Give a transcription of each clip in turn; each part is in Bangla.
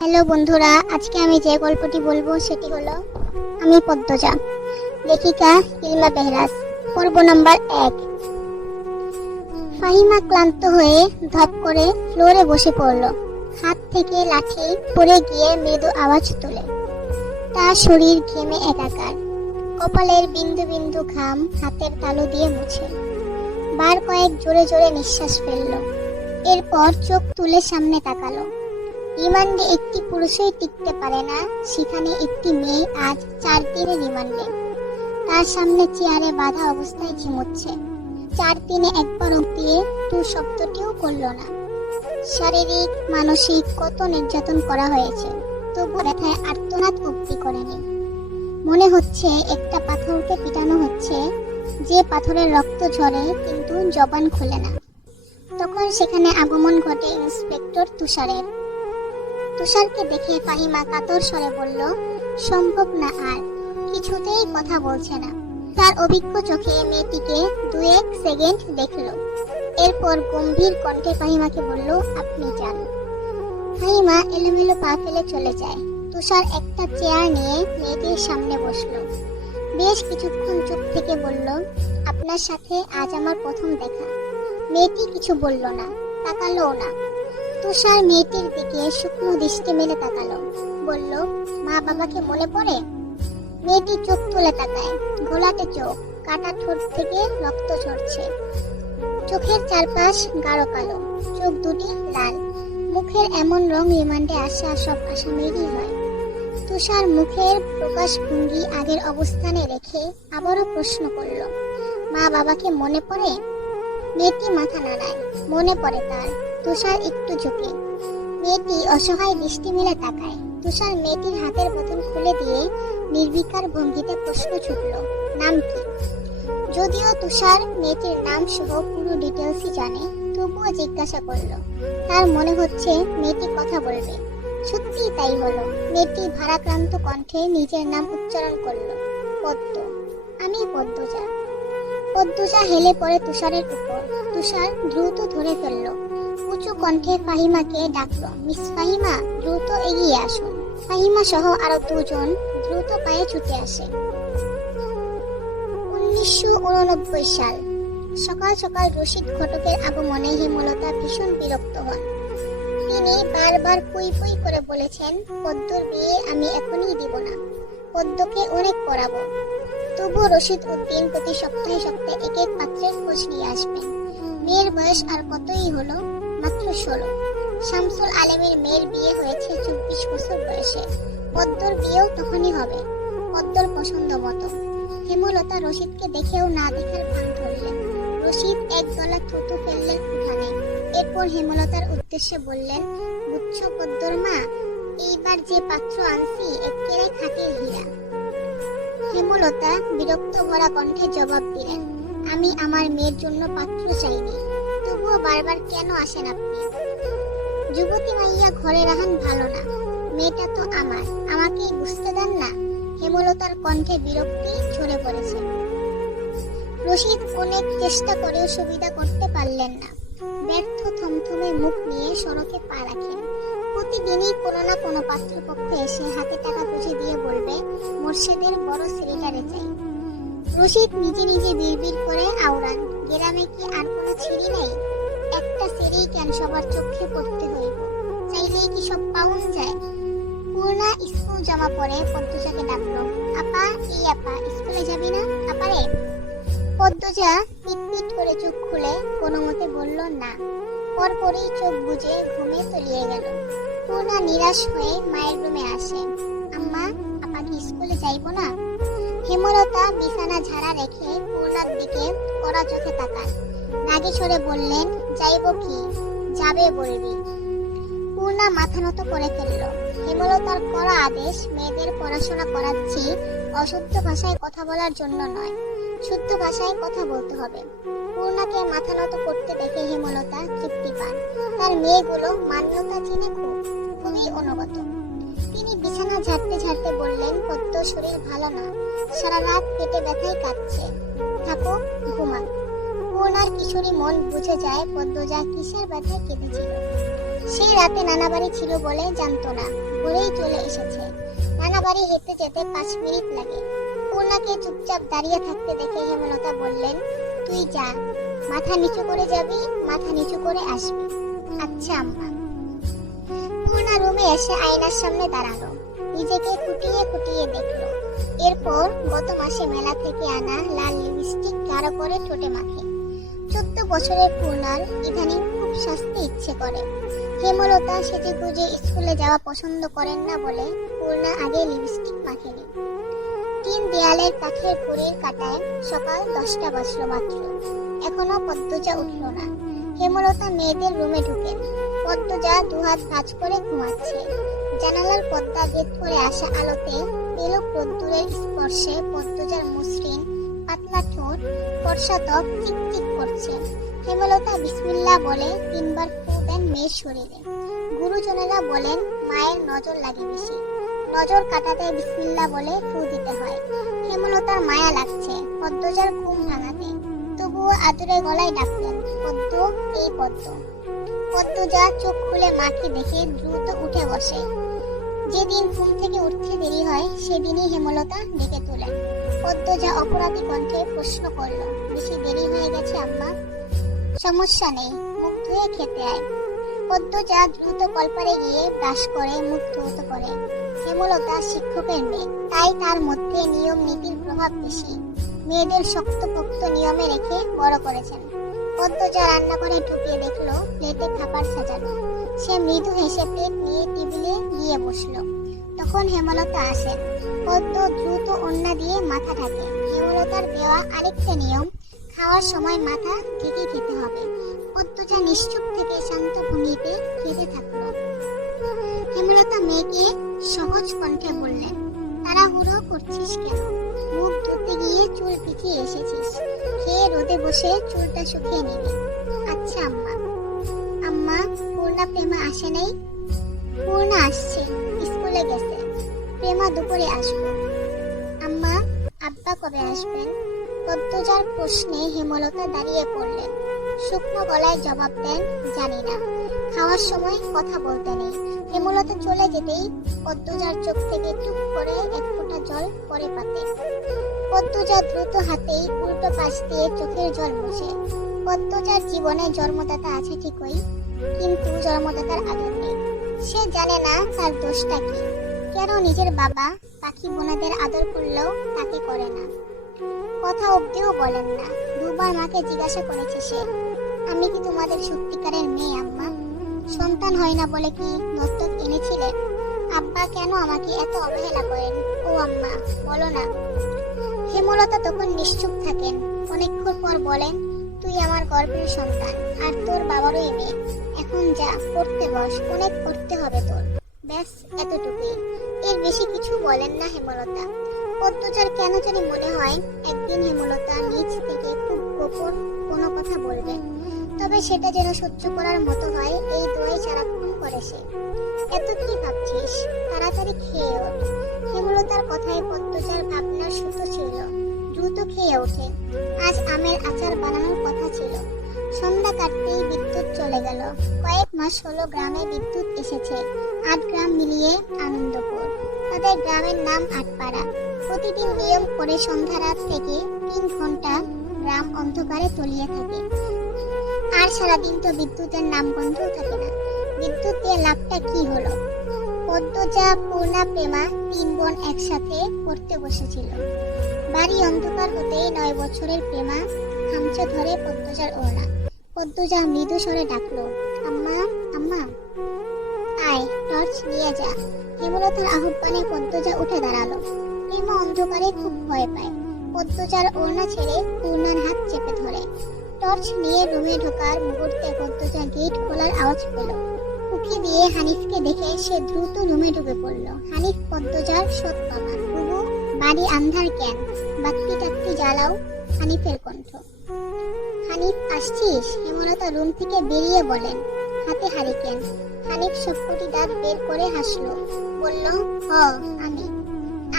হ্যালো বন্ধুরা, আজকে আমি যে গল্পটি বলবো সেটি হলো আমি পদ্মজা। লেখিকা ইলমা বেহরাজ। পর্ব নাম্বার 1। ফাহিমা ক্লান্ত হয়ে ধপ করে ফ্লোরে বসে পড়ল। হাত থেকে লাঠি পড়ে গিয়ে মৃদু আওয়াজ তোলে। তার শরীর ঘেমে একাকার। কপালের বিন্দু বিন্দু ঘাম হাতের তালু দিয়ে মুছে বার কয়েক জোরে জোরে নিঃশ্বাস ফেলল। এরপর চোখ তুলে সামনে তাকালো। রিমান্ডে একটি পুরুষই টিকতে পারে না, সেখানে একটি মেয়ে আজ 4 দিনে রিমান্ডে। তার সামনে চেয়ারে বাঁধা অবস্থায় ঝিমুচ্ছে। 4 দিনে একবার দিয়ে টু শব্দটিও করল না। শারীরিক মানসিক কত নির্যাতন করা হয়েছে, তবু ব্যথায় আর্তনাদ অবধি করেনি। মনে হচ্ছে একটা পাথরকে পিটানো হচ্ছে, যে পাথরের রক্ত ঝরে কিন্তু জবান খুলে না। তখন সেখানে আগমন ঘটে ইন্সপেক্টর তুষারের। তুষারকে দেখে ফাহিমা কাতর স্বরে বলল, সম্ভব না, আর কিছুতেই কথা বলছে না। তার অভিজ্ঞ চোখে মেয়েটিকে 2-1 সেকেন্ড দেখল। এরপর গম্ভীর কণ্ঠে ফাহিমাকে বলল, আপনি যান। ফাহিমা এলোমেলো পা ফেলে চলে যায়। তুষার একটা চেয়ার নিয়ে মেয়েটির সামনে বসল। বেশ কিছুক্ষণ চুপ থেকে বলল, আপনার সাথে আজ আমার প্রথম দেখা। মেয়েটি কিছু বলল না, তাকালোও না। তুষার মেয়েটির দিকে শুকনো দৃষ্টি মেলে তাকালো, বলল, মা বাবাকে মনে পড়ে? মেয়েটি চোখ তুলে তাকায়। ঘোলাটে চোখ, কাটা ঠোঁট থেকে রক্ত ঝরছে। চোখের চারপাশ গাঢ় কালো, চোখ দুটি লাল। মুখের এমন রং রিমান্ডে আসা সব আসামিরই হয়। তুষার মুখের প্রকাশ ভঙ্গি আগের অবস্থানে রেখে আবারও প্রশ্ন করল, মা বাবাকে মনে পড়ে? মেয়েটি মাথা নাড়ায়, মনে পড়ে তার। তুষার একটু ঝুঁকে। মেয়েটি অসহায় দৃষ্টি মেলে তাকায়। তুষার মেয়েটির হাতের বোতাম খুলে দিয়ে নির্বিকার ভঙ্গিতে প্রশ্ন ছুটল, নাম কি? যদিও তুষার মেয়েটির নাম সহ পুরো ডিটেলসই জানে, তবুও জিজ্ঞাসা করল। তার মনে হচ্ছে মেয়েটি কথা বলবে। সত্যিই তাই হলো। মেয়েটি ভারাক্রান্ত কণ্ঠে নিজের নাম উচ্চারণ করল, পদ্ম। আমি পদ্মজা। পদ্মজা হেলে পড়ে তুষারের উপর। তুষার দ্রুত ধরে ফেলল। উঁচু কণ্ঠে ফাহিমাকে ডাকল, মিস ফাহিমা, দ্রুত এগিয়ে আসুন। ফাহিমা সহ আরো 2 জন দ্রুত পায়ে ছুটে আসে। 1989 সাল। সকাল সকাল রশিদ ঘটকের আগমনে হেমলতা ভীষণ বিরক্ত হন। তিনি বারবার পুই পুই করে বলেছেন, পদ্মর বিয়ে আমি এখনই দিব না, পদ্মকে অনেক পড়াবো। তবু রশিদ উদ্দিন প্রতি সপ্তাহে সপ্তাহে এক এক পাত্রের খোঁজ নিয়ে আসবেন। মেয়ের বয়স আর কতই হলো, মাত্র 16। শামসুল আলমের মেয়ের বিয়ে হয়েছে 24 বছর বয়সে। পদ্মর বিয়েও তখনই হবে, পদ্মর পছন্দ মতো। হেমলতা রশিদকে দেখেও না দেখার ভান ধরলেন। রশিদ এক গলা থুতু ফেললেন উঠানে। এরপর হেমলতার উদ্দেশ্যে বললেন, বুঝছো পদ্মর মা, এইবার যে পাত্র আনছি একেবারে খাঁটির হীরা। হেমলতা বিরক্ত ভরা কণ্ঠে জবাব দিলেন, আমি আমার মেয়ের জন্য পাত্র চাইনি, তবুও বারবার কেন আসেন আপনি? যুবতী মাইয়া ঘরে রাহান ভালো না, মেয়েটা তো আমার, আমাকেই বুঝতে দেন না? হেমলতার কণ্ঠে বিরক্তি ঝরে পড়েছে। রশিদ অনেক চেষ্টা করেও সুবিধা করতে পারলেন না। ব্যর্থ থমথমে মুখ নিয়ে সড়কে পা রাখেন। প্রতিদিনই কোনো না কোনো পাত্রপক্ষ এসে হাতে টাকা বুঝে দিয়ে বলবে, মোর্শেদের বড় ছেলেটারে চাই। রশিদ নিজে নিজে বিড়বিড় করে আওড়ান, গ্রামে কি আর কোনো ছেলে নেই? একটা ছেলেই কেন সবার চোখে পড়তে হইব? চাইলেই কি সব পাউন যায়? পূর্ণা স্কুল জামা পরে পদ্মজাকে ডাকলো, আপা, এই আপা, স্কুলে যাবি না? আপারে। পদ্মজা পিটপিট করে চোখ খুলে কোনো মতে বলল না। পরপরই চোখ বুজে ঘুমে তলিয়ে গেল। পূর্ণা নিরাশ হয়ে মায়ের রুমে আসে, আম্মা, আপা কি স্কুলে যাইবো না? হেমলতা বিছানা ঝাড়া রেখে পূর্ণার দিকে কড়া চোখে তাকান। রাগে স্বরে বললেন, যাইব কি, যাবে বলবি। পূর্ণা মাথা নত করে ফেলল। হেমলতার কড়া আদেশ, মেয়েদের পড়াশোনা করাচ্ছি, অশুদ্ধ ভাষায় কথা বলার জন্য নয়, শুদ্ধ ভাষায় কথা বলতে হবে। পূর্ণাকে মাথা নত করতে দেখে হেমলতা তৃপ্তি পান। তার মেয়েগুলো মান্যতা চিনে খুবই অনুগত। তিনি বিছানা ঝাড়তে ঝাড়তে বললেন, পদ্ম শরীর ভালো না, সারা রাত পেটে ব্যথায় কাঁদছে, থাকো, ঘুমান। পূর্ণার কিশোরী মন বুঝে যায় পদ্মজা কিসের ব্যথায় কেঁদেছিল। সেই রাতে নানা বাড়ি ছিল বলে জানতো না, ভোরেই চলে এসেছে। নানা বাড়ি হেঁটে যেতে 5 মিনিট লাগে। পূর্ণাকে চুপচাপ দাঁড়িয়ে থাকতে দেখে হেমলতা বললেন, তুই যা, মাথা নিচু করে যাবি, মাথা নিচু করে আসবি। আচ্ছা আম্মা। পূর্ণা রুমে এসে আয়নার সামনে দাঁড়ালো, নিজেকে খুঁটিয়ে খুঁটিয়ে দেখলো। এরপর গত মাসে মেলা থেকে আনা লাল লিপস্টিক গাঢ় করে ঠোঁটে মাখে। 14 বছরের পূর্ণার ইদানিং খুব সাজতে ইচ্ছে করে। হেমলতা সেজেগুজে স্কুলে যাওয়া পছন্দ করেন না বলে পূর্ণা আগে লিপস্টিক মাখেনি। 3 দেয়ালের কাঠের ঘড়ির কাঁটায় সকাল 10টা বাজলো মাত্র। এখনো পদ্মজা উঠল না। হেমলতা মেয়েদের রুমে ঢুকেন। পদ্মজা দুহাত ভাঁজ করে ঘুমাচ্ছে। জানালার পর্দা ভেদ করে আসা আলোতে পেলক রোদ্দুরের স্পর্শে পদ্মজার মসৃণ পাতলা ঠোঁট, ফর্সা ত্বক চিকচিক করছে। হেমলতা বিসমিল্লাহ বলে 3 বার ফু দেন মেয়ের শরীরে। গুরুজনেরা বলেন মায়ের নজর লাগে বেশি, নজর কাটাতে বিসমিল্লাহ বলে ফু দিতে হয়। হেমলতার মায়া লাগছে পদ্মজার ঘুম ভাঙাতে, তবুও আদুরে গলায় ডাকলেন, পদ্ম, এই পদ্ম। পদ্মজা চোখ খুলে মাকে দেখে দ্রুত উঠে বসে। যেদিন ঘুম থেকে উঠতে দেরি হয় সেদিনই হেমলতা ডেকে তোলেন। পদ্মজা অপরাধী কণ্ঠে প্রশ্ন করল, বেশি দেরি হয়ে গেছে আম্মা? সমস্যা নেই, মুখ ধুয়ে খেতে আয়। পদ্মজা দ্রুত কলপারে গিয়ে ব্রাশ করে মুখ ধুতে করে। হেমলতা শিক্ষকের মেয়ে, তাই তার মধ্যে নিয়ম নীতির প্রভাব বেশি। মেয়েদের শক্তপোক্ত নিয়মে রেখে বড় করেছেন। পদ্মজা রান্নাঘরে ঢুকে দেখলো প্লেটে খাবার সাজানো। সে মৃদু হেসে প্লেট নিয়ে টেবিলে গিয়ে বসলো। তখন হেমলতা আসেন। পদ্ম দ্রুত ওড়না দিয়ে মাথা ঢাকে। হেমলতার দেওয়া আরেকটা নিয়ম, খাওয়ার সময় মাথা ঢেকে খেতে হবে। পদ্মজা নিশ্চুপ থেকে শান্ত ভঙ্গিতে খেতে থাকলো। হেমলতা মেয়েকে সহজ কণ্ঠে বললেন, তাড়াহুড়ো করছিস কেন? মুখ ধুতে গিয়ে চুল পিছিয়ে এসেছিস, খেয়ে রোদে বসে চুলটা শুকিয়ে নিবি। আচ্ছা আম্মা। আম্মা, পূর্ণা প্রেমা আসে নাই? পূর্ণা আসছে, স্কুলে গেছে। প্রেমা দুপুরে আসবো। আম্মা, আব্বা কবে আসবেন? পদ্মজার প্রশ্নে হেমলতা দাঁড়িয়ে পড়লেন। শুকনো গলায় জবাব দেন, জানি না, খাওয়ার সময় কথা বলতে নেই। হেমলতা চলে যেতেই পদ্মজার চোখ থেকে টুপ করে এক ফোঁটা জল পড়ে পাতে। পদ্মজা দ্রুত হাতেই উল্টো পাশ দিয়ে চোখের জল মুছে। পদ্মজার জীবনে জন্মদাতা আছে ঠিকই, কিন্তু জন্মদাতার আদর নেই। সে জানে না তার দোষটা কি, কেন নিজের বাবা পাখি বোনাদের আদর করলেও তাকে করে না। কথা অব্দিও বলেন না। 2 বার মাকে জিজ্ঞাসা করেছে সে, আমি কি তোমাদের সত্যিকারের মেয়ে আম্মা? সন্তান হয় না বলে কি দত্তক এনেছিলেন? আব্বা কেন আমাকে এত অবহেলা করেন? ও আম্মা, বলো না। হেমলতা তখন নিশ্চুপ থাকেন। অনেকক্ষণ পর বলেন, তুই আমার গর্ভের সন্তান, আর তোর বাবারই মেয়ে। এখন যা, পড়তে বস, অনেক পড়তে হবে তোর। ব্যাস, এতটুকুই। এর বেশি কিছু বলেন না হেমলতা। পদ্মজার কেন জানি মনে হয় একদিন হেমলতা নিজ থেকে খুব গোপন কোনো কথা বলবেন, তবে সেটা যেন সহ্য করার মতো হয়, এই দোয়াই সারাক্ষণ করে সে। এত কি ভাবছিস? তাড়াতাড়ি খেয়ে ওঠ। হেমলতার কথায় পদ্মজার ভাবনার সুতো ছিল। দ্রুত খেয়ে ওঠে। আজ আমের আচার বানানোর কথা ছিল। সন্ধ্যা কাটতেই বিদ্যুৎ চলে গেল। কয়েক মাস হলো গ্রামে বিদ্যুৎ এসেছে। 8 গ্রাম মিলিয়ে আনন্দপুর। তাদের গ্রামের নাম আটপাড়া। প্রতিদিন নিয়ম করে সন্ধ্যা রাত থেকে 3 ঘন্টা গ্রাম অন্ধকারে তলিয়ে থাকে। আর সারাদিন তো বিদ্যুতের নাম বন্ধও থাকে না। বিদ্যুৎ দিয়ে লাভটা কি হলো? পদ্মজা, পূর্ণা, প্রেমা 3 বোন একসাথে পড়তে বসেছিল। বাড়ি অন্ধকার হতেই 9 বছরের প্রেমা খামচে ধরে পদ্মজার ওড়না। পদ্মজা মৃদু স্বরে ডাকলো, আম্মা, আম্মা, আয়, টর্চ নিয়ে যা। হেমলতার আহ্বানে পদ্মজা উঠে দাঁড়ালো। প্রেমা অন্ধকারে খুব ভয় পায়। পদ্মজার ওড়না ছেড়ে পূর্ণার হাত চেপে ধরে। টর্চ নিয়ে রুমে ঢোকার মুহূর্তে পদ্মজা গেট খোলার আওয়াজ পেল। উকি দিয়ে হানিফকে দেখে সে দ্রুত রুমে ঢুকে পড়ল। হানিফ পদ্মজার সৎ বাবা। বুবু, বাড়ি আন্ধার কেন? বাত্তি টাত্তি জ্বালাও। হানিফের কণ্ঠ। হানিফ, আসছিস? হেমলতা রুম থেকে বেরিয়ে বলেন, হাতে হারিকেন। হানিফ সবকটি দাঁত বের করে হাসলো, বলল, হ, আমি।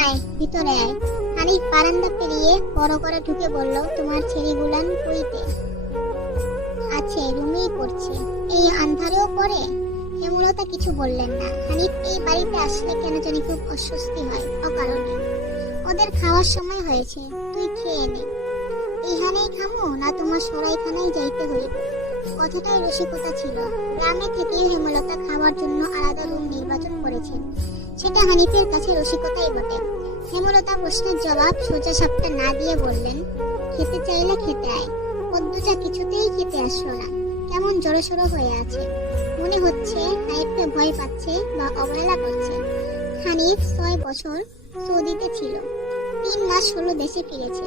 আয়, ভিতরে আয়। হানিফ বারান্দা পেরিয়ে বড় করে ঢুকে বলল, তোমার ছেলেগুলান কইতে? আছে, রুমেই পড়ছে। এই আন্ধারেও পড়ে? হেমলতা কিছু বললেন না। হানিফ এই বাড়িতে আসলে কেন জানি খুব অস্বস্তি হয় অকারণে। ওদের খাওয়ার সময় হয়েছে, তুই খেয়ে নে। এইখানেই খামো না তোমার সরাইখানায় যাইতে হইব? কথাটাই রসিকতা ছিল। গ্রামে থেকে হেমলতা খাওয়ার জন্য আলাদা রুম নির্বাচন করেছেন, সেটা হানিফের কাছে রসিকতাই বটে। হেমলতা প্রশ্নের জবাব সোজা সাপটা না দিয়ে বললেন, খেতে চাইলে খেতে আয়। পদ্মজা কিছুতেই খেতে আসলো না, কেমন জড়সড় হয়ে আছে। মনে হচ্ছে হানিফকে ভয় পাচ্ছে বা অবহেলা করছে। হানিফ 6 বছর সৌদিতে ছিল, 3 মাস হলো দেশে ফিরেছে।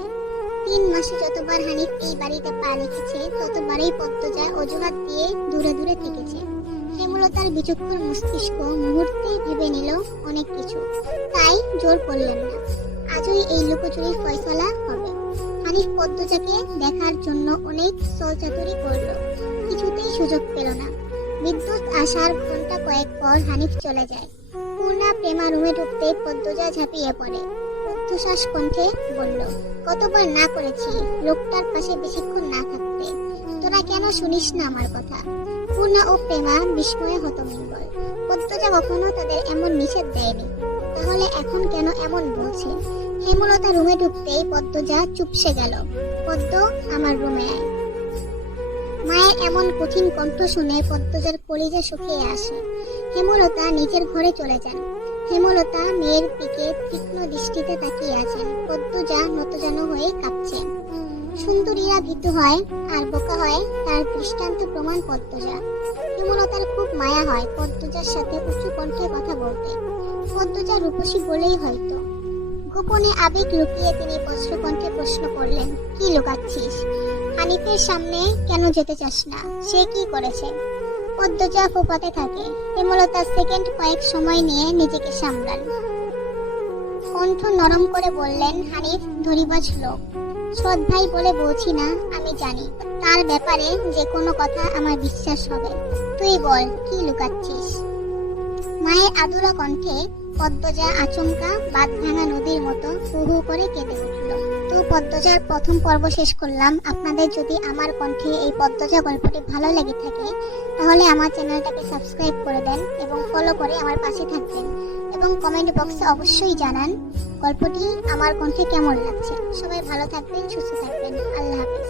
3 মাসে যতবার হানিফ এই বাড়িতে পা রেখেছে ততবারই পদ্মজা অজুহাত দিয়ে দূরে দূরে থেকেছে। হেমলতার বিচক্ষণ মস্তিষ্ক মুহূর্তেই ভেবে নিল অনেক কিছু, তাই জোর করলেন না। আজই এই লুকোচুরির ফয়সালা হবে। হানিফ পদ্মজাকে দেখার জন্য অনেক চলচাতুরি করল, কিছুতেই সুযোগ পেল না। বিদ্যুৎ আসার ঘন্টা কয়েক পর হানিফ চলে যায়। পূর্ণা প্রেমা রুমে ঢুকতেই পদ্মজা ঝাঁপিয়ে পড়ে। রুদ্ধশ্বাস কণ্ঠে বলল, কতবার না করেছি লোকটার পাশে বেশিক্ষণ না থাকতে, তোরা কেন শুনিস না আমার কথা? পূর্ণা ও প্রেমা বিস্ময়ে হতবিহ্বল। পদ্মজা কখনো তাদের এমন নিষেধ দেয়নি, তাহলে এখন কেন এমন বলছে? হেমলতা রুমে ঢুকতেই পদ্মজা চুপসে গেল। পদ্ম, আমার রুমে আয়। মায়ের এমন কঠিন কণ্ঠ শুনে পদ্মজার কলিজা শুকিয়ে আসে। হেমলতা নিজের ঘরে চলে যান। হেমলতা মেয়ের দিকে তীক্ষ্ণ দৃষ্টিতে তাকিয়ে আছেন। পদ্মজা নতজানু হয়ে কাঁপছে। সুন্দরীরা ভীতু হয় আর বোকা হয় তার দৃষ্টান্ত প্রমাণ পদ্মজা। হেমলতার খুব মায়া হয় পদ্মজার সাথে উঁচু কণ্ঠে কথা বলতে। পদ্মজা রূপসী বলেই হয়তো। গোপনে আবেগ লুকিয়ে তিনি বজ্র কণ্ঠে প্রশ্ন করলেন, কি লুকাচ্ছিস? হানিফের সামনে কেন যেতে চাস না? সে কি করেছে? পদ্মজা ফোপাতে থাকে। হেমলতা সেকেন্ড কয়েক সময় নিয়ে নিজেকে সামলান। কণ্ঠ নরম করে বললেন, হানিফ ধরিবাজ লোক, সৎ ভাই বলে বলছি না, আমি জানি তার ব্যাপারে যে কোনো কথা আমার বিশ্বাস হবে। তুই বল, কি লুকাচ্ছিস? মায়ের আদুরা কণ্ঠে পদ্মজা আচমকা বাঁধ ভাঙা নদীর মতো হু হু করে কেঁদে উঠল। তো পদ্মজার প্রথম পর্ব শেষ করলাম। আপনাদের যদি আমার কণ্ঠে এই পদ্মজা গল্পটি ভালো লেগে থাকে তাহলে আমার চ্যানেলটাকে সাবস্ক্রাইব করে দেন এবং ফলো করে আমার পাশে থাকবেন, এবং কমেন্ট বক্সে অবশ্যই জানান গল্পটি আমার কণ্ঠে কেমন লাগছে। সবাই ভালো থাকবেন, সুস্থ থাকবেন। আল্লাহ হাফেজ।